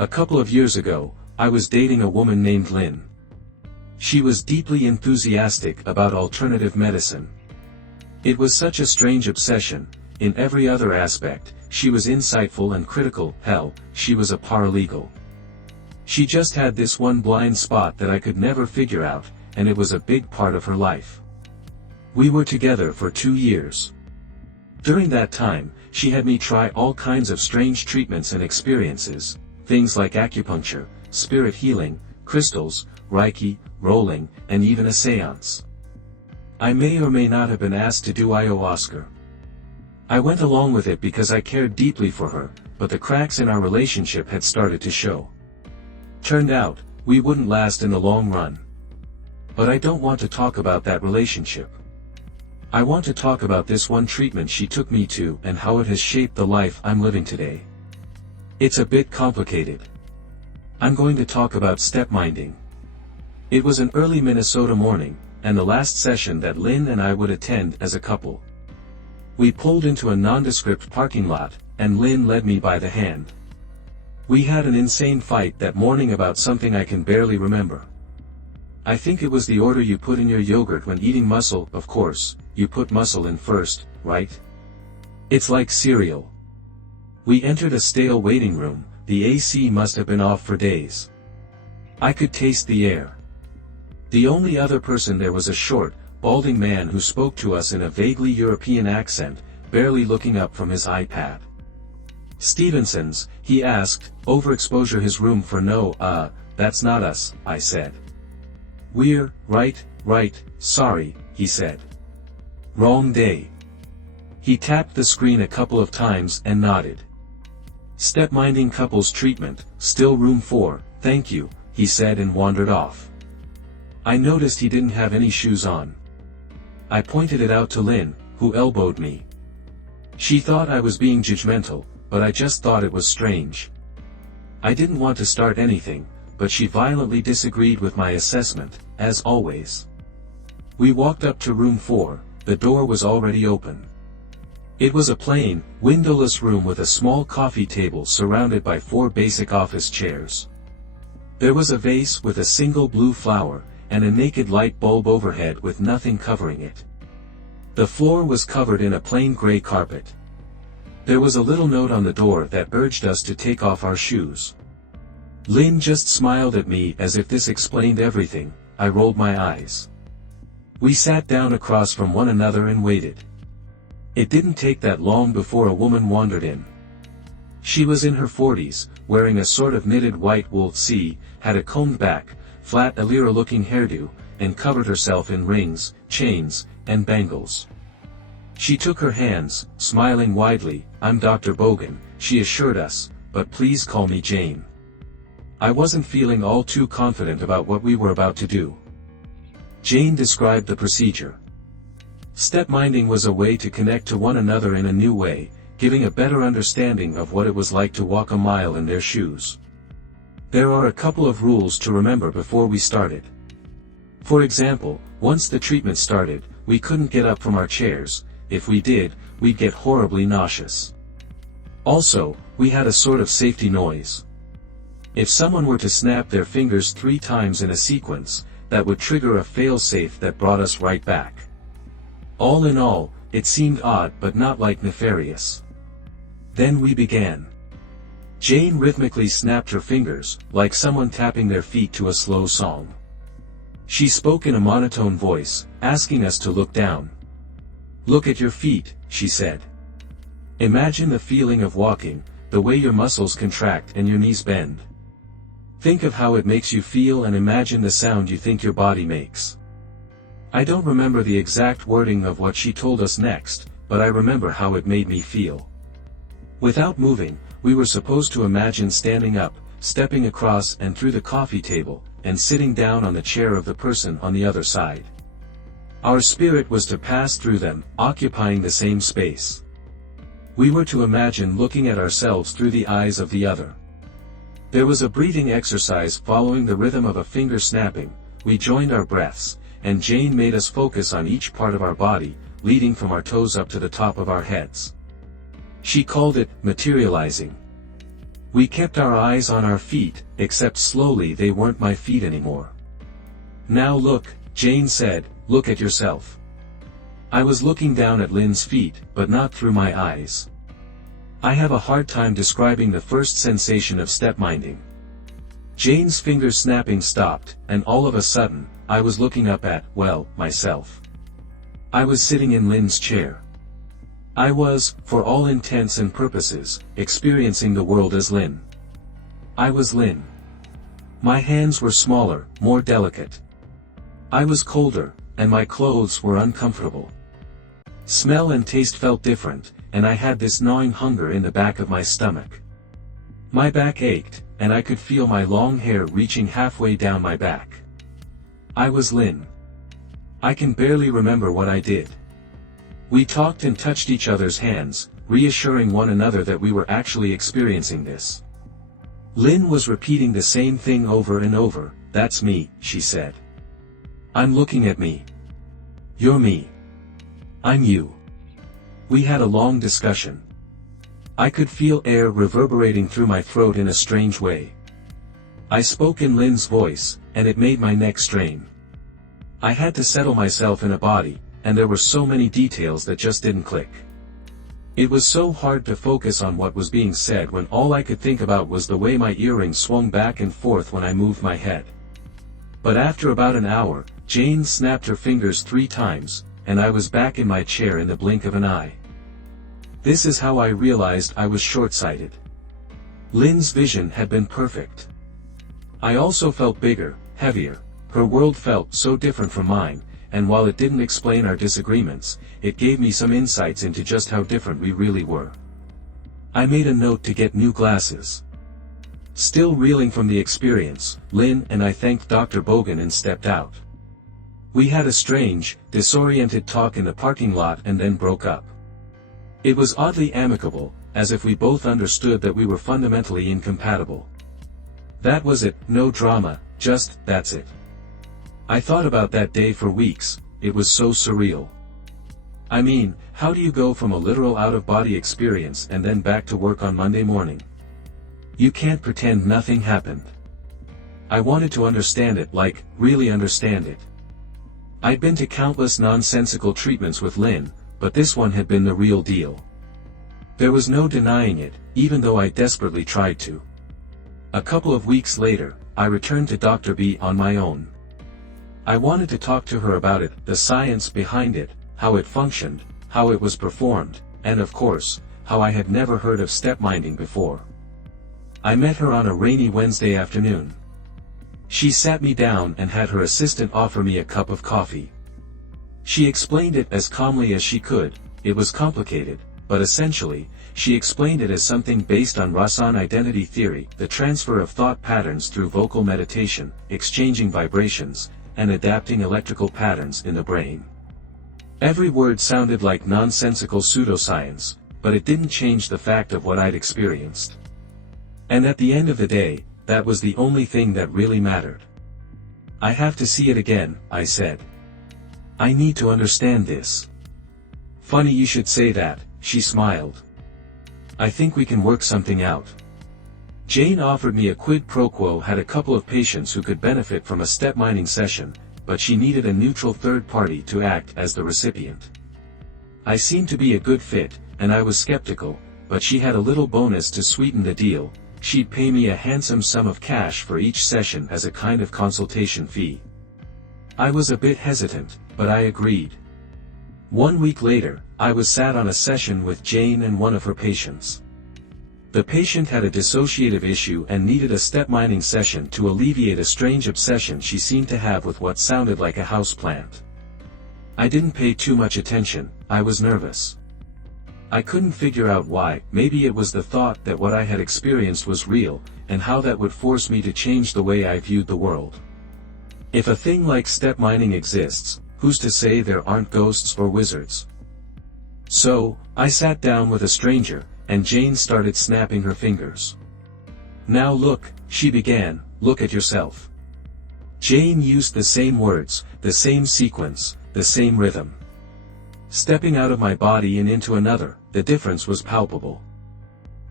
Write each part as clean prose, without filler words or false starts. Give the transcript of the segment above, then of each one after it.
A couple of years ago, I was dating a woman named Lynn. She was deeply enthusiastic about alternative medicine. It was such a strange obsession. In every other aspect, she was insightful and critical. Hell, she was a paralegal. She just had this one blind spot that I could never figure out, and it was a big part of her life. We were together for 2 years. During that time, she had me try all kinds of strange treatments and experiences, things like acupuncture, spirit healing, crystals, Reiki, rolling, and even a seance. I may or may not have been asked to do ayahuasca. I went along with it because I cared deeply for her, but the cracks in our relationship had started to show. Turned out, we wouldn't last in the long run. But I don't want to talk about that relationship. I want to talk about this one treatment she took me to and how it has shaped the life I'm living today. It's a bit complicated. I'm going to talk about stepminding. It was an early Minnesota morning, and the last session that Lynn and I would attend as a couple. We pulled into a nondescript parking lot, and Lynn led me by the hand. We had an insane fight that morning about something I can barely remember. I think it was the order you put in your yogurt when eating mussel. Of course, you put mussel in first, right? It's like cereal. We entered a stale waiting room. The AC must have been off for days. I could taste the air. The only other person there was a short, balding man who spoke to us in a vaguely European accent, barely looking up from his iPad. "Stevenson's," he asked, "overexposure his room for no, that's not us," I said. "We're, right, sorry," he said. "Wrong day." He tapped the screen a couple of times and nodded. "Stepminding couples treatment, still room 4, thank you," he said and wandered off. I noticed he didn't have any shoes on. I pointed it out to Lynn, who elbowed me. She thought I was being judgmental, but I just thought it was strange. I didn't want to start anything, but she violently disagreed with my assessment, as always. We walked up to room 4, the door was already open. It was a plain, windowless room with a small coffee table surrounded by 4 basic office chairs. There was a vase with a single blue flower, and a naked light bulb overhead with nothing covering it. The floor was covered in a plain gray carpet. There was a little note on the door that urged us to take off our shoes. Lynn just smiled at me as if this explained everything. I rolled my eyes. We sat down across from one another and waited. It didn't take that long before a woman wandered in. She was in her 40s, wearing a sort of knitted white wool had a combed back, flat Alira-looking hairdo, and covered herself in rings, chains, and bangles. She took her hands, smiling widely. "I'm Dr. Bogan," she assured us, "but please call me Jane." I wasn't feeling all too confident about what we were about to do. Jane described the procedure. Stepminding was a way to connect to one another in a new way, giving a better understanding of what it was like to walk a mile in their shoes. There are a couple of rules to remember before we started. For example, once the treatment started, we couldn't get up from our chairs. If we did, we'd get horribly nauseous. Also, we had a sort of safety noise. If someone were to snap their fingers 3 times in a sequence, that would trigger a fail-safe that brought us right back. All in all, it seemed odd but not like nefarious. Then we began. Jane rhythmically snapped her fingers, like someone tapping their feet to a slow song. She spoke in a monotone voice, asking us to look down. "Look at your feet," she said. "Imagine the feeling of walking, the way your muscles contract and your knees bend. Think of how it makes you feel and imagine the sound you think your body makes." I don't remember the exact wording of what she told us next, but I remember how it made me feel. Without moving, we were supposed to imagine standing up, stepping across and through the coffee table, and sitting down on the chair of the person on the other side. Our spirit was to pass through them, occupying the same space. We were to imagine looking at ourselves through the eyes of the other. There was a breathing exercise following the rhythm of a finger snapping. We joined our breaths, and Jane made us focus on each part of our body, leading from our toes up to the top of our heads. She called it materializing. We kept our eyes on our feet, except slowly they weren't my feet anymore. "Now look," Jane said, "look at yourself." I was looking down at Lynn's feet, but not through my eyes. I have a hard time describing the first sensation of stepminding. Jane's fingers snapping stopped, and all of a sudden, I was looking up at, well, myself. I was sitting in Lynn's chair. I was, for all intents and purposes, experiencing the world as Lynn. I was Lynn. My hands were smaller, more delicate. I was colder, and my clothes were uncomfortable. Smell and taste felt different, and I had this gnawing hunger in the back of my stomach. My back ached, and I could feel my long hair reaching halfway down my back. I was Lynn. I can barely remember what I did. We talked and touched each other's hands, reassuring one another that we were actually experiencing this. Lynn was repeating the same thing over and over, "That's me," she said. "I'm looking at me. You're me. I'm you." We had a long discussion. I could feel air reverberating through my throat in a strange way. I spoke in Lynn's voice, and it made my neck strain. I had to settle myself in a body, and there were so many details that just didn't click. It was so hard to focus on what was being said when all I could think about was the way my earring swung back and forth when I moved my head. But after about an hour, Jane snapped her fingers 3 times, and I was back in my chair in the blink of an eye. This is how I realized I was short-sighted. Lynn's vision had been perfect. I also felt bigger, heavier. Her world felt so different from mine, and while it didn't explain our disagreements, it gave me some insights into just how different we really were. I made a note to get new glasses. Still reeling from the experience, Lynn and I thanked Dr. Bogan and stepped out. We had a strange, disoriented talk in the parking lot and then broke up. It was oddly amicable, as if we both understood that we were fundamentally incompatible. That was it, no drama, just, that's it. I thought about that day for weeks, it was so surreal. I mean, how do you go from a literal out-of-body experience and then back to work on Monday morning? You can't pretend nothing happened. I wanted to understand it, like, really understand it. I'd been to countless nonsensical treatments with Lynn, but this one had been the real deal. There was no denying it, even though I desperately tried to. A couple of weeks later, I returned to Dr. B on my own. I wanted to talk to her about it, the science behind it, how it functioned, how it was performed, and of course, how I had never heard of stepminding before. I met her on a rainy Wednesday afternoon. She sat me down and had her assistant offer me a cup of coffee. She explained it as calmly as she could. It was complicated, but essentially, she explained it as something based on Rasan identity theory, the transfer of thought patterns through vocal meditation, exchanging vibrations, and adapting electrical patterns in the brain. Every word sounded like nonsensical pseudoscience, but it didn't change the fact of what I'd experienced. And at the end of the day, that was the only thing that really mattered. "I have to see it again," I said. "I need to understand this." "Funny you should say that," she smiled. "I think we can work something out." Jane offered me a quid pro quo, had a couple of patients who could benefit from a stepminding session, but she needed a neutral third party to act as the recipient. I seemed to be a good fit, and I was skeptical, but she had a little bonus to sweeten the deal. She'd pay me a handsome sum of cash for each session as a kind of consultation fee. I was a bit hesitant, but I agreed. 1 week later, I was sat on a session with Jane and one of her patients. The patient had a dissociative issue and needed a stepminding session to alleviate a strange obsession she seemed to have with what sounded like a houseplant. I didn't pay too much attention, I was nervous. I couldn't figure out why. Maybe it was the thought that what I had experienced was real, and how that would force me to change the way I viewed the world. If a thing like stepminding exists, who's to say there aren't ghosts or wizards? So, I sat down with a stranger, and Jane started snapping her fingers. "Now look," she began, "look at yourself." Jane used the same words, the same sequence, the same rhythm. Stepping out of my body and into another, the difference was palpable.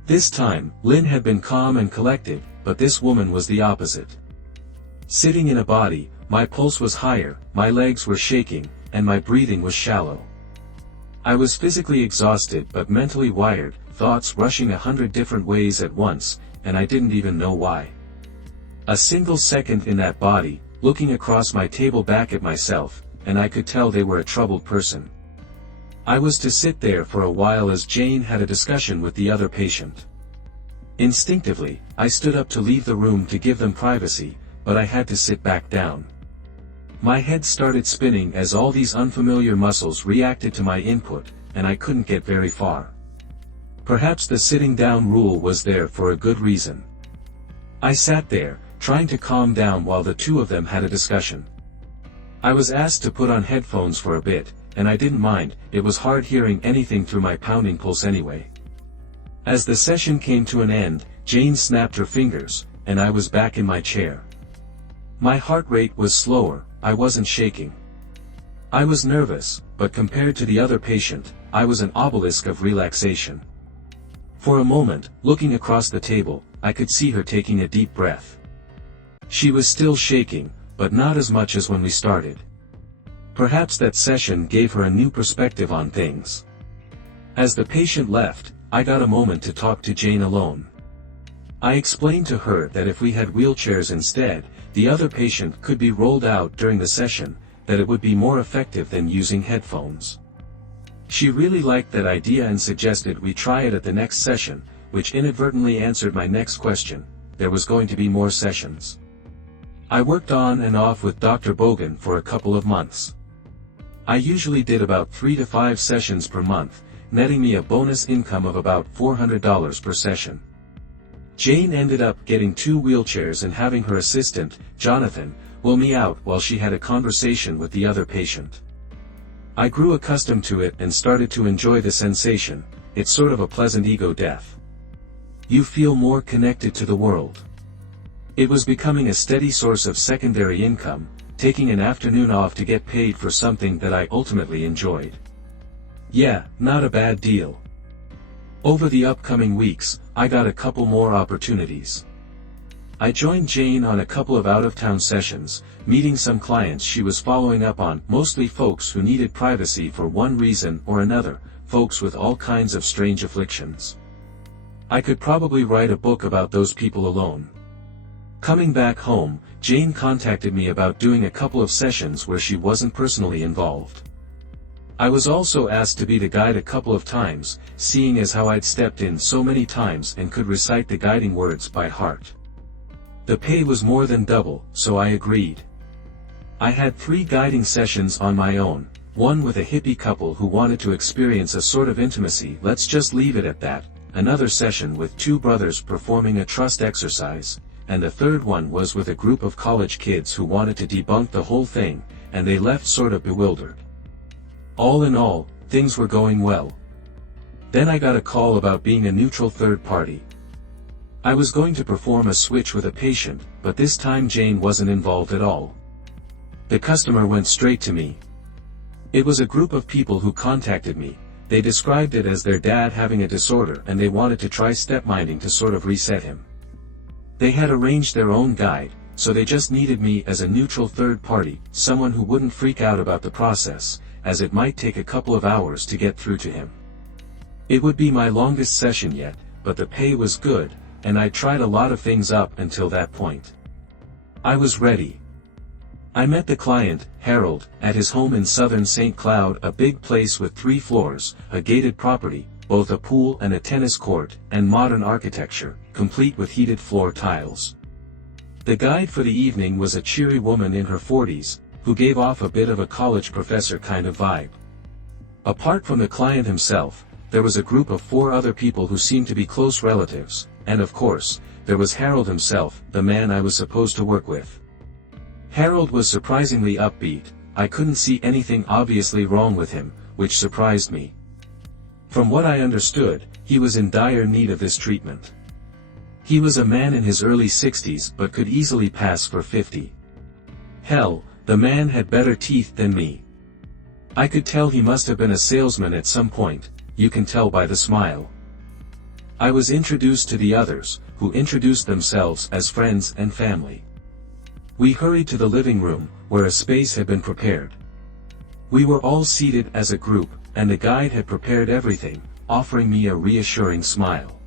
This time, Lynn had been calm and collected, but this woman was the opposite. Sitting in a body, my pulse was higher, my legs were shaking, and my breathing was shallow. I was physically exhausted but mentally wired, thoughts rushing 100 different ways at once, and I didn't even know why. A single second in that body, looking across my table back at myself, and I could tell they were a troubled person. I was to sit there for a while as Jane had a discussion with the other patient. Instinctively, I stood up to leave the room to give them privacy, but I had to sit back down. My head started spinning as all these unfamiliar muscles reacted to my input, and I couldn't get very far. Perhaps the sitting down rule was there for a good reason. I sat there, trying to calm down while the two of them had a discussion. I was asked to put on headphones for a bit, and I didn't mind, it was hard hearing anything through my pounding pulse anyway. As the session came to an end, Jane snapped her fingers, and I was back in my chair. My heart rate was slower, I wasn't shaking. I was nervous, but compared to the other patient, I was an obelisk of relaxation. For a moment, looking across the table, I could see her taking a deep breath. She was still shaking, but not as much as when we started. Perhaps that session gave her a new perspective on things. As the patient left, I got a moment to talk to Jane alone. I explained to her that if we had wheelchairs instead, the other patient could be rolled out during the session, that it would be more effective than using headphones. She really liked that idea and suggested we try it at the next session, which inadvertently answered my next question: there was going to be more sessions. I worked on and off with Dr. Bogan for a couple of months. I usually did about 3 to 5 sessions per month, netting me a bonus income of about $400 per session. Jane ended up getting 2 wheelchairs and having her assistant, Jonathan, wheel me out while she had a conversation with the other patient. I grew accustomed to it and started to enjoy the sensation. It's sort of a pleasant ego death. You feel more connected to the world. It was becoming a steady source of secondary income, taking an afternoon off to get paid for something that I ultimately enjoyed. Yeah, not a bad deal. Over the upcoming weeks, I got a couple more opportunities. I joined Jane on a couple of out-of-town sessions, meeting some clients she was following up on, mostly folks who needed privacy for one reason or another, folks with all kinds of strange afflictions. I could probably write a book about those people alone. Coming back home, Jane contacted me about doing a couple of sessions where she wasn't personally involved. I was also asked to be the guide a couple of times, seeing as how I'd stepped in so many times and could recite the guiding words by heart. The pay was more than double, so I agreed. I had 3 guiding sessions on my own, one with a hippie couple who wanted to experience a sort of intimacy, let's just leave it at that, another session with 2 brothers performing a trust exercise, and the third one was with a group of college kids who wanted to debunk the whole thing, and they left sort of bewildered. All in all, things were going well. Then I got a call about being a neutral third party. I was going to perform a switch with a patient, but this time Jane wasn't involved at all. The customer went straight to me. It was a group of people who contacted me. They described it as their dad having a disorder and they wanted to try stepminding to sort of reset him. They had arranged their own guide, so they just needed me as a neutral third party, someone who wouldn't freak out about the process, as it might take a couple of hours to get through to him. It would be my longest session yet, but the pay was good, and I tried a lot of things up until that point. I was ready. I met the client, Harold, at his home in southern St. Cloud, a big place with 3 floors, a gated property, both a pool and a tennis court, and modern architecture, complete with heated floor tiles. The guide for the evening was a cheery woman in her 40s, who gave off a bit of a college professor kind of vibe. Apart from the client himself, there was a group of 4 other people who seemed to be close relatives, and of course, there was Harold himself, the man I was supposed to work with. Harold was surprisingly upbeat. I couldn't see anything obviously wrong with him, which surprised me. From what I understood, he was in dire need of this treatment. He was a man in his early 60s but could easily pass for 50. Hell, the man had better teeth than me. I could tell he must have been a salesman at some point, you can tell by the smile. I was introduced to the others, who introduced themselves as friends and family. We hurried to the living room, where a space had been prepared. We were all seated as a group, and the guide had prepared everything, offering me a reassuring smile.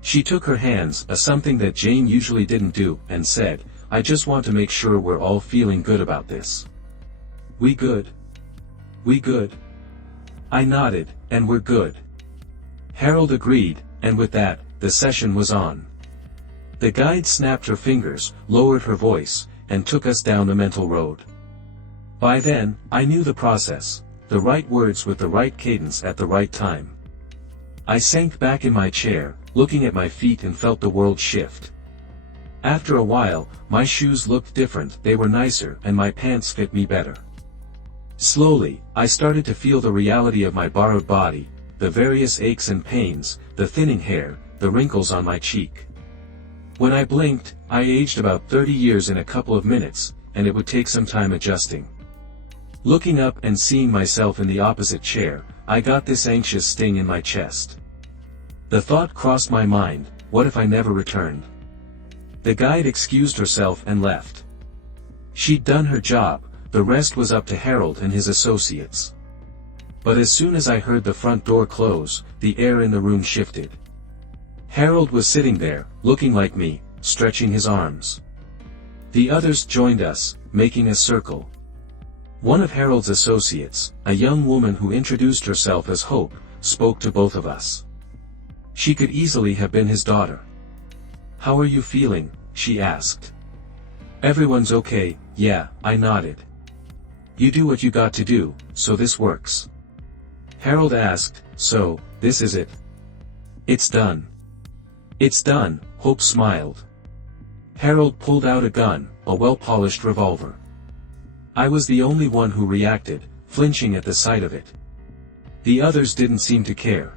She took her hands, something that Jane usually didn't do, and said, "I just want to make sure we're all feeling good about this. We good? We good?" I nodded, "And we're good." Harold agreed, and with that, the session was on. The guide snapped her fingers, lowered her voice, and took us down the mental road. By then, I knew the process, the right words with the right cadence at the right time. I sank back in my chair, looking at my feet, and felt the world shift. After a while, my shoes looked different, they were nicer, and my pants fit me better. Slowly, I started to feel the reality of my borrowed body, the various aches and pains, the thinning hair, the wrinkles on my cheek. When I blinked, I aged about 30 years in a couple of minutes, and it would take some time adjusting. Looking up and seeing myself in the opposite chair, I got this anxious sting in my chest. The thought crossed my mind, what if I never returned? The guide excused herself and left. She'd done her job, the rest was up to Harold and his associates. But as soon as I heard the front door close, the air in the room shifted. Harold was sitting there, looking like me, stretching his arms. The others joined us, making a circle. One of Harold's associates, a young woman who introduced herself as Hope, spoke to both of us. She could easily have been his daughter. "How are you feeling?" she asked. "Everyone's okay, yeah," I nodded. "You do what you got to do, so this works?" Harold asked, "So, this is it? It's done." "It's done," Hope smiled. Harold pulled out a gun, a well-polished revolver. I was the only one who reacted, flinching at the sight of it. The others didn't seem to care.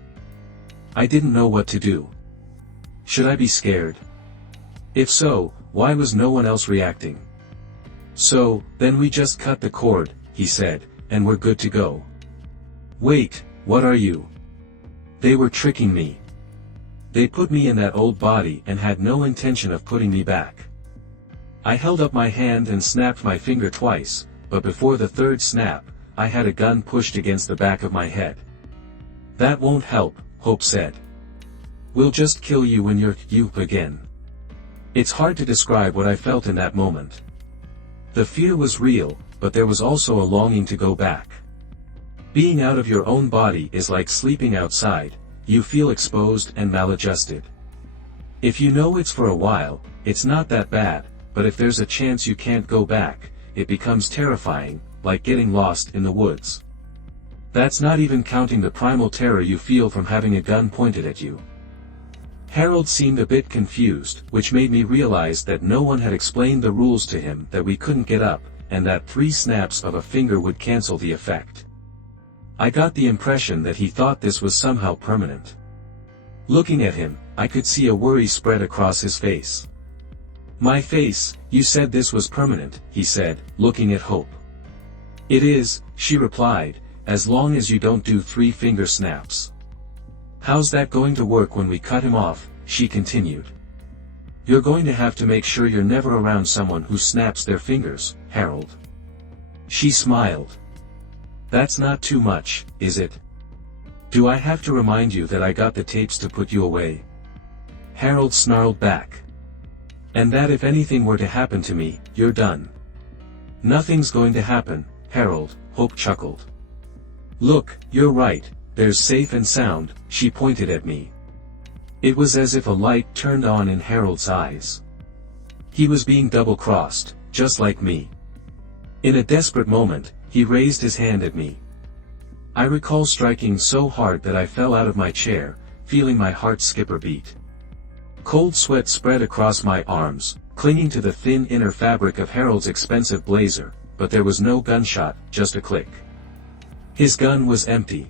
I didn't know what to do. Should I be scared? If so, why was no one else reacting? "So, then we just cut the cord," he said, "and we're good to go." "Wait, what are you?" They were tricking me. They put me in that old body and had no intention of putting me back. I held up my hand and snapped my finger twice, but before the third snap, I had a gun pushed against the back of my head. "That won't help," Hope said. "We'll just kill you when you're you again." It's hard to describe what I felt in that moment. The fear was real, but there was also a longing to go back. Being out of your own body is like sleeping outside, you feel exposed and maladjusted. If you know it's for a while, it's not that bad, but if there's a chance you can't go back, it becomes terrifying, like getting lost in the woods. That's not even counting the primal terror you feel from having a gun pointed at you. Harold seemed a bit confused, which made me realize that no one had explained the rules to him, that we couldn't get up, and that 3 snaps of a finger would cancel the effect. I got the impression that he thought this was somehow permanent. Looking at him, I could see a worry spread across his face. "My face, you said this was permanent," he said, looking at Hope. "It is," she replied, "as long as you don't do 3 finger snaps." "How's that going to work when we cut him off?" she continued. "You're going to have to make sure you're never around someone who snaps their fingers, Harold." She smiled. "That's not too much, is it? Do I have to remind you that I got the tapes to put you away?" Harold snarled back. "And that if anything were to happen to me, you're done." "Nothing's going to happen, Harold," Hope chuckled. "Look, you're right, there's safe and sound," she pointed at me. It was as if a light turned on in Harold's eyes. He was being double-crossed, just like me. In a desperate moment, he raised his hand at me. I recall striking so hard that I fell out of my chair, feeling my heart skip a beat. Cold sweat spread across my arms, clinging to the thin inner fabric of Harold's expensive blazer, but there was no gunshot, just a click. His gun was empty.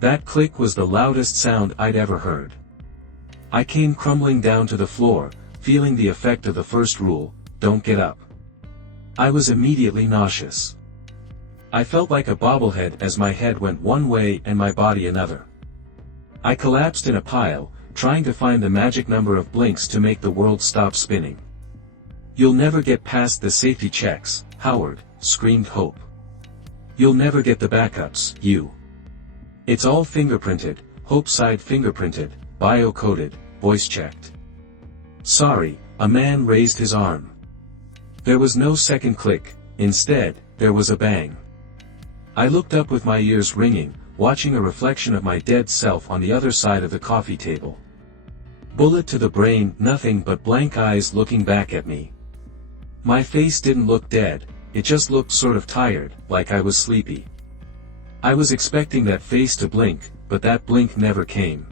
That click was the loudest sound I'd ever heard. I came crumbling down to the floor, feeling the effect of the first rule, don't get up. I was immediately nauseous. I felt like a bobblehead as my head went one way and my body another. I collapsed in a pile, trying to find the magic number of blinks to make the world stop spinning. "You'll never get past the safety checks, Howard," screamed Hope. "You'll never get the backups, you. It's all fingerprinted," Hope sighed. "Fingerprinted, bio-coded, voice-checked." "Sorry," a man raised his arm. There was no second click, instead, there was a bang. I looked up with my ears ringing, watching a reflection of my dead self on the other side of the coffee table. Bullet to the brain, nothing but blank eyes looking back at me. My face didn't look dead, it just looked sort of tired, like I was sleepy. I was expecting that face to blink, but that blink never came.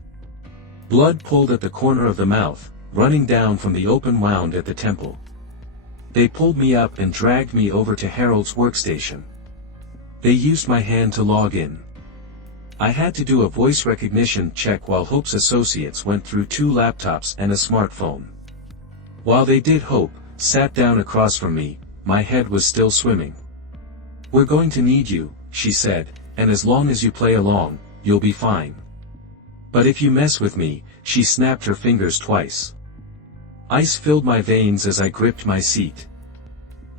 Blood pulled at the corner of the mouth, running down from the open wound at the temple. They pulled me up and dragged me over to Harold's workstation. They used my hand to log in. I had to do a voice recognition check while Hope's associates went through 2 laptops and a smartphone. While they did, Hope sat down across from me, my head was still swimming. "We're going to need you," she said, "and as long as you play along, you'll be fine. But if you mess with me," she snapped her fingers twice. Ice filled my veins as I gripped my seat.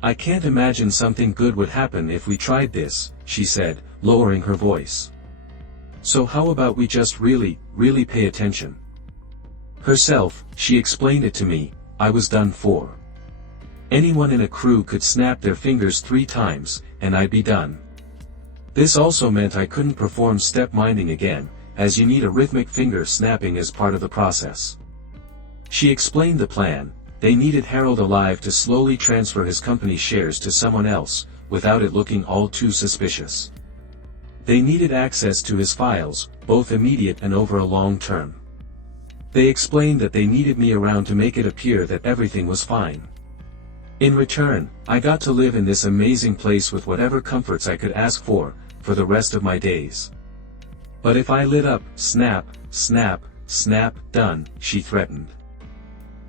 "I can't imagine something good would happen if we tried this," she said, lowering her voice. "So how about we just really pay attention?" Herself, she explained it to me, I was done for. Anyone in a crew could snap their fingers 3 times, and I'd be done. This also meant I couldn't perform stepminding again, as you need a rhythmic finger snapping as part of the process. She explained the plan. They needed Harold alive to slowly transfer his company shares to someone else, without it looking all too suspicious. They needed access to his files, both immediate and over a long term. They explained that they needed me around to make it appear that everything was fine. In return, I got to live in this amazing place with whatever comforts I could ask for the rest of my days. But if I lit up, snap, snap, snap, done, she threatened.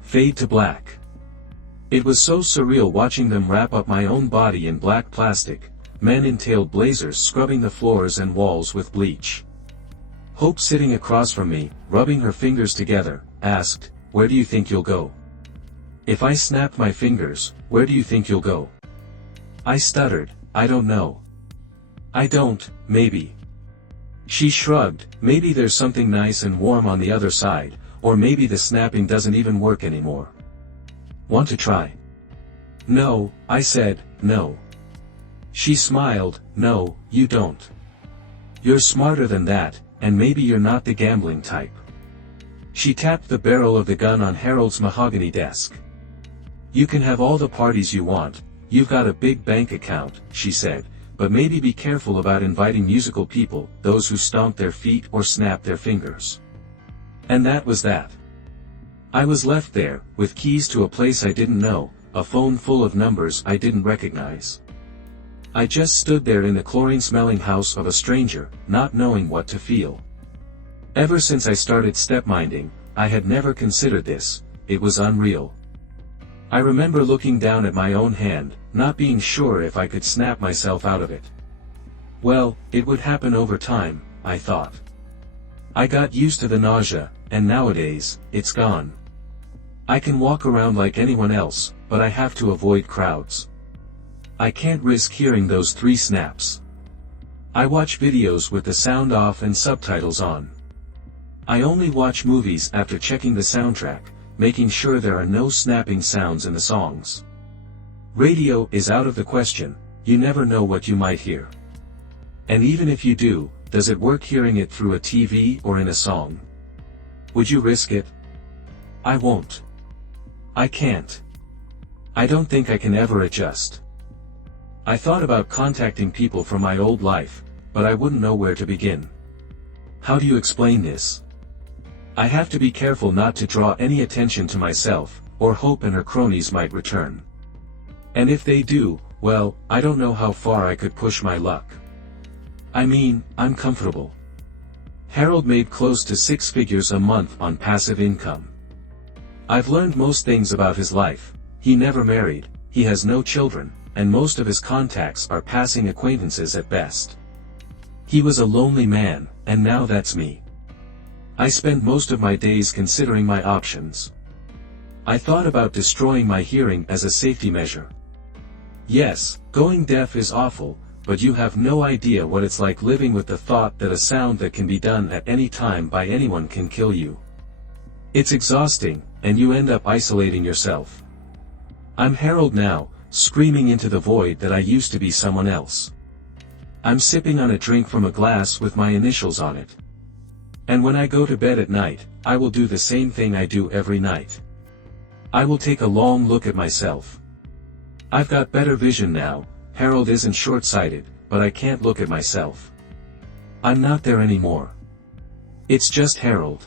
Fade to black. It was so surreal watching them wrap up my own body in black plastic, men in tailed blazers scrubbing the floors and walls with bleach. Hope, sitting across from me, rubbing her fingers together, asked, "Where do you think you'll go?" "If I snapped my fingers, where do you think you'll go?" I stuttered, "I don't know." "I don't, maybe." She shrugged, "Maybe there's something nice and warm on the other side, or maybe the snapping doesn't even work anymore. Want to try?" "No," I said, "no." She smiled, "No, you don't. You're smarter than that, and maybe you're not the gambling type." She tapped the barrel of the gun on Harold's mahogany desk. "You can have all the parties you want, you've got a big bank account," she said, "but maybe be careful about inviting musical people, those who stomp their feet or snap their fingers." And that was that. I was left there, with keys to a place I didn't know, a phone full of numbers I didn't recognize. I just stood there in the chlorine-smelling house of a stranger, not knowing what to feel. Ever since I started stepminding, I had never considered this, it was unreal. I remember looking down at my own hand, not being sure if I could snap myself out of it. Well, it would happen over time, I thought. I got used to the nausea, and nowadays, it's gone. I can walk around like anyone else, but I have to avoid crowds. I can't risk hearing those 3 snaps. I watch videos with the sound off and subtitles on. I only watch movies after checking the soundtrack, making sure there are no snapping sounds in the songs. Radio is out of the question, you never know what you might hear. And even if you do, does it work hearing it through a TV or in a song? Would you risk it? I won't. I can't. I don't think I can ever adjust. I thought about contacting people from my old life, but I wouldn't know where to begin. How do you explain this? I have to be careful not to draw any attention to myself, or Hope and her cronies might return. And if they do, well, I don't know how far I could push my luck. I mean, I'm comfortable. Harold made close to 6 figures a month on passive income. I've learned most things about his life. He never married, he has no children, and most of his contacts are passing acquaintances at best. He was a lonely man, and now that's me. I spend most of my days considering my options. I thought about destroying my hearing as a safety measure. Yes, going deaf is awful, but you have no idea what it's like living with the thought that a sound that can be done at any time by anyone can kill you. It's exhausting, and you end up isolating yourself. I'm Harold now, screaming into the void that I used to be someone else. I'm sipping on a drink from a glass with my initials on it. And when I go to bed at night, I will do the same thing I do every night. I will take a long look at myself. I've got better vision now. Harold isn't short-sighted, but I can't look at myself. I'm not there anymore. It's just Harold.